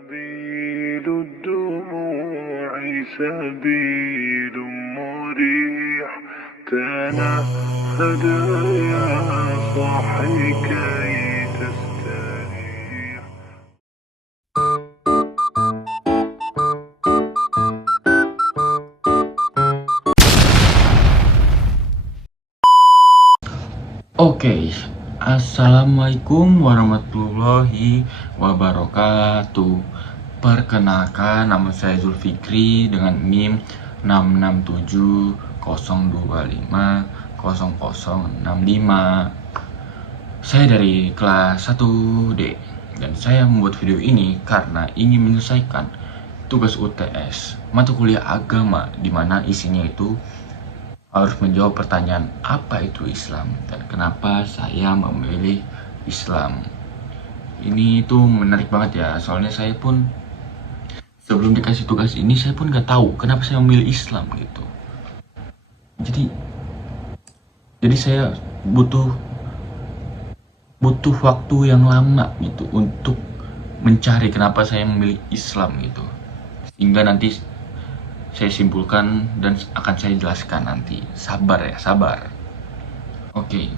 سبيل الدموع سبيل مريح تنهد يا صاحي كي تستريح. Oke, Assalamualaikum warahmatullahi wabarakatuh. Perkenalkan, nama saya Zulfikri dengan NIM 66702500065. Saya dari kelas 1D dan saya membuat video ini karena ingin menyelesaikan tugas UTS mata kuliah agama, di mana isinya itu harus menjawab pertanyaan apa itu Islam dan kenapa saya memilih Islam. Ini tuh menarik banget ya, soalnya saya pun sebelum dikasih tugas ini saya pun nggak tahu kenapa saya memilih Islam gitu. Jadi saya butuh waktu yang lama gitu untuk mencari kenapa saya memilih Islam gitu, sehingga nanti saya simpulkan dan akan saya jelaskan nanti. Sabar ya, sabar. Oke.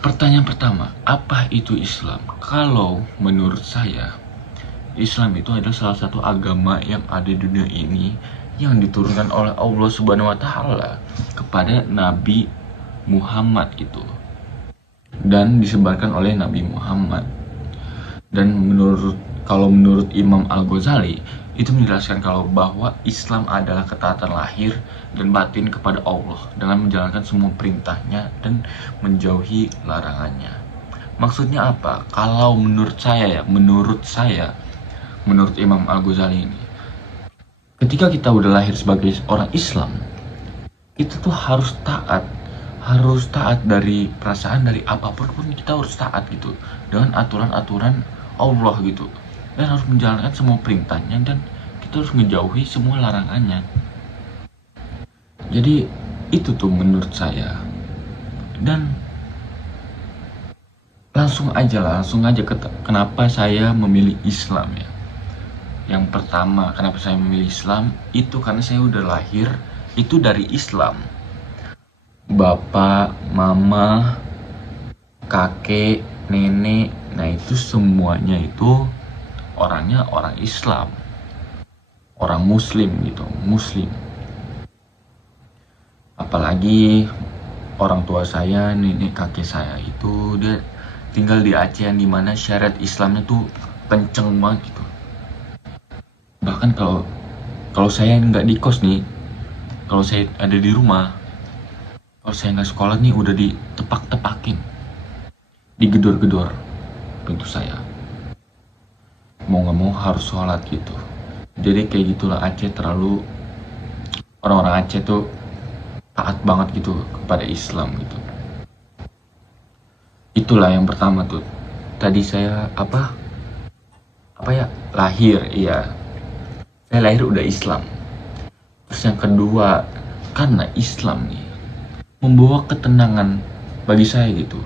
Pertanyaan pertama, apa itu Islam? Kalau menurut saya, Islam itu adalah salah satu agama yang ada di dunia ini yang diturunkan oleh Allah Subhanahu wa taala kepada Nabi Muhammad itu. Dan disebarkan oleh Nabi Muhammad. Dan kalau menurut Imam Al-Ghazali itu menjelaskan kalau bahwa Islam adalah ketaatan lahir dan batin kepada Allah dengan menjalankan semua perintahnya dan menjauhi larangannya. Maksudnya apa? Kalau menurut Imam Al-Ghazali ini, ketika kita udah lahir sebagai orang Islam, kita tuh harus taat dari perasaan, dari apapun pun kita harus taat gitu dengan aturan-aturan Allah gitu, dan harus menjalankan semua perintahnya dan kita harus ngejauhi semua larangannya. Jadi itu tuh menurut saya. Dan langsung aja kenapa saya memilih Islam ya. Yang pertama, kenapa saya memilih Islam itu karena saya udah lahir itu dari Islam. Bapak, mama, kakek, nenek, nah itu semuanya itu orangnya orang Islam, orang Muslim gitu, Muslim. Apalagi orang tua saya, nenek kakek saya itu dia tinggal di Aceh, yang dimana syariat Islamnya tuh kenceng banget gitu. Bahkan kalau saya nggak di kos nih, kalau saya ada di rumah, kalau saya nggak sekolah nih udah ditepak-tepakin, digedor-gedor pintu saya. Mau nggak mau harus sholat gitu. Jadi kayak gitulah Aceh, orang-orang Aceh tuh taat banget gitu kepada Islam gitu. Itulah yang pertama tuh. Tadi saya lahir, iya. Saya lahir udah Islam. Terus yang kedua, karena Islam nih membawa ketenangan bagi saya gitu.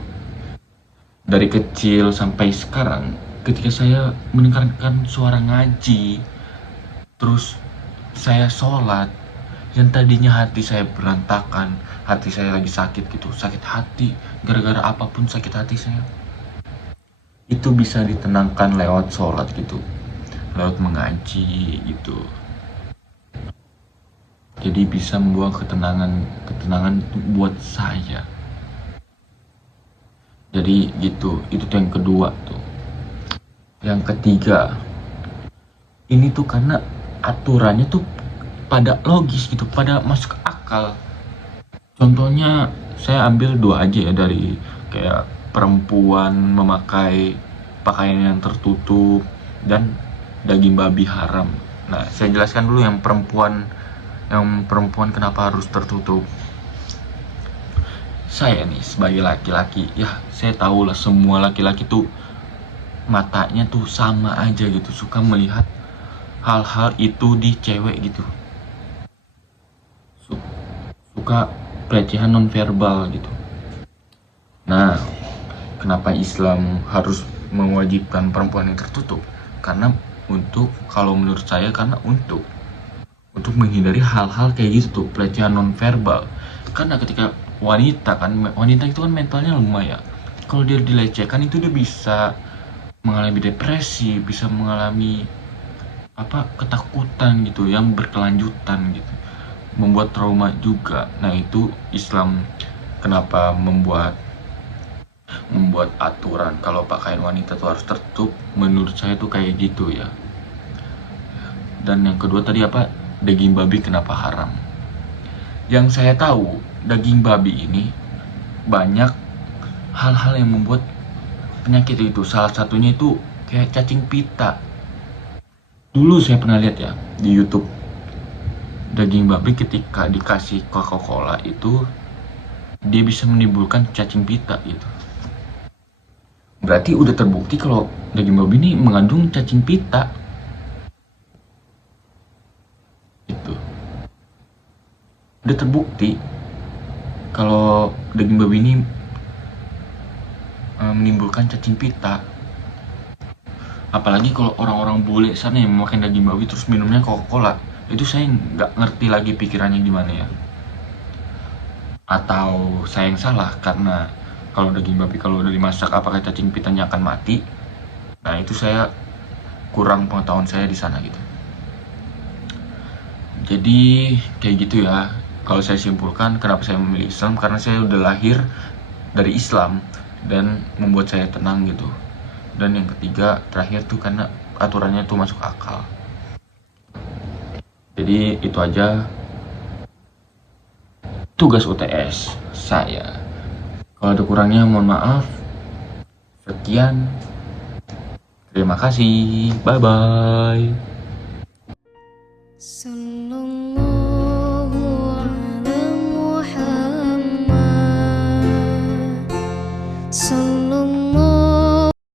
Dari kecil sampai sekarang, ketika saya mendengarkan suara ngaji, terus saya sholat, yang tadinya hati saya berantakan, hati saya lagi sakit gitu, sakit hati, gara-gara apapun sakit hati saya, itu bisa ditenangkan lewat sholat gitu, lewat mengaji gitu. Jadi bisa membawa ketenangan buat saya. Jadi gitu, itu tuh yang kedua tuh. Yang ketiga, ini tuh karena aturannya tuh pada logis gitu, pada masuk akal. Contohnya saya ambil dua aja ya, dari kayak perempuan memakai pakaian yang tertutup dan daging babi haram. Nah, saya jelaskan dulu yang perempuan kenapa harus tertutup. Saya nih sebagai laki-laki, ya saya tahu lah semua laki-laki tuh matanya tuh sama aja gitu, suka melihat hal-hal itu di cewek gitu, suka pelecehan nonverbal gitu. Nah, kenapa Islam harus mewajibkan perempuan yang tertutup? Karena kalau menurut saya karena untuk menghindari hal-hal kayak gitu tuh, pelecehan nonverbal. Karena ketika wanita itu kan mentalnya lemah ya. Kalau dia dilecehkan itu dia bisa mengalami depresi, bisa mengalami ketakutan gitu yang berkelanjutan gitu, membuat trauma juga. Nah itu Islam kenapa membuat aturan kalau pakaian wanita tuh harus tertutup, menurut saya tuh kayak gitu ya. Dan yang kedua tadi daging babi kenapa haram? Yang saya tahu daging babi ini banyak hal-hal yang membuat penyakit itu. Salah satunya itu kayak cacing pita. Dulu saya pernah lihat ya di YouTube, daging babi ketika dikasih Coca-Cola itu dia bisa menimbulkan cacing pita gitu. Berarti udah terbukti kalau daging babi ini mengandung cacing pita. Itu udah terbukti kalau daging babi ini menimbulkan cacing pita. Apalagi kalau orang-orang bule sana yang memakan daging babi terus minumnya Coca-Cola, itu saya nggak ngerti lagi pikirannya gimana ya. Atau saya yang salah karena kalau daging babi kalau udah dimasak apakah cacing pitanya akan mati? Nah itu saya kurang pengetahuan saya di sana gitu. Jadi kayak gitu ya. Kalau saya simpulkan kenapa saya memilih Islam, karena saya udah lahir dari Islam dan membuat saya tenang gitu. Dan yang ketiga terakhir tuh karena aturannya tuh masuk akal. Jadi itu aja tugas UTS saya. Kalau ada kurangnya mohon maaf. Sekian. Terima kasih. Bye bye. Sallallahu ala Muhammad.